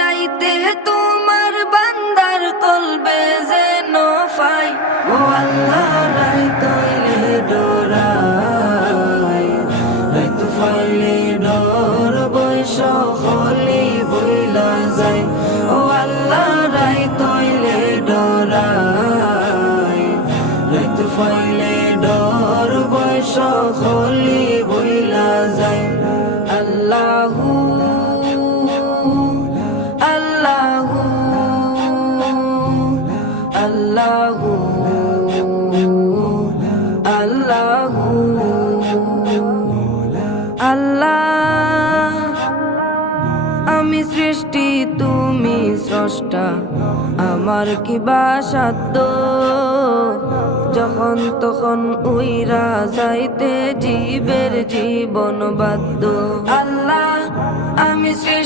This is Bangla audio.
রাইতে তোমার বান্দার কলবে যেন পাই। ও আল্লাহ রাইত হইলে ডরাই, রাইত ফাইলে ডর বৈশ হলি বইলা যায়। ও আল্লাহ রাইত হইলে ডরাই, রাইত ফাইলে ডর বৈশ হলি বইলা যায়। আল্লাহু আল্লাহু আল্লাহু আল্লাহু আল্লাহ, আমি সৃষ্টি তুমি স্রষ্টা, আমার কি বা সাধ্য যখন তখন উইরা যাইতে জীবের জীবন বাধ্য। আল্লাহ, আমি সৃষ্টি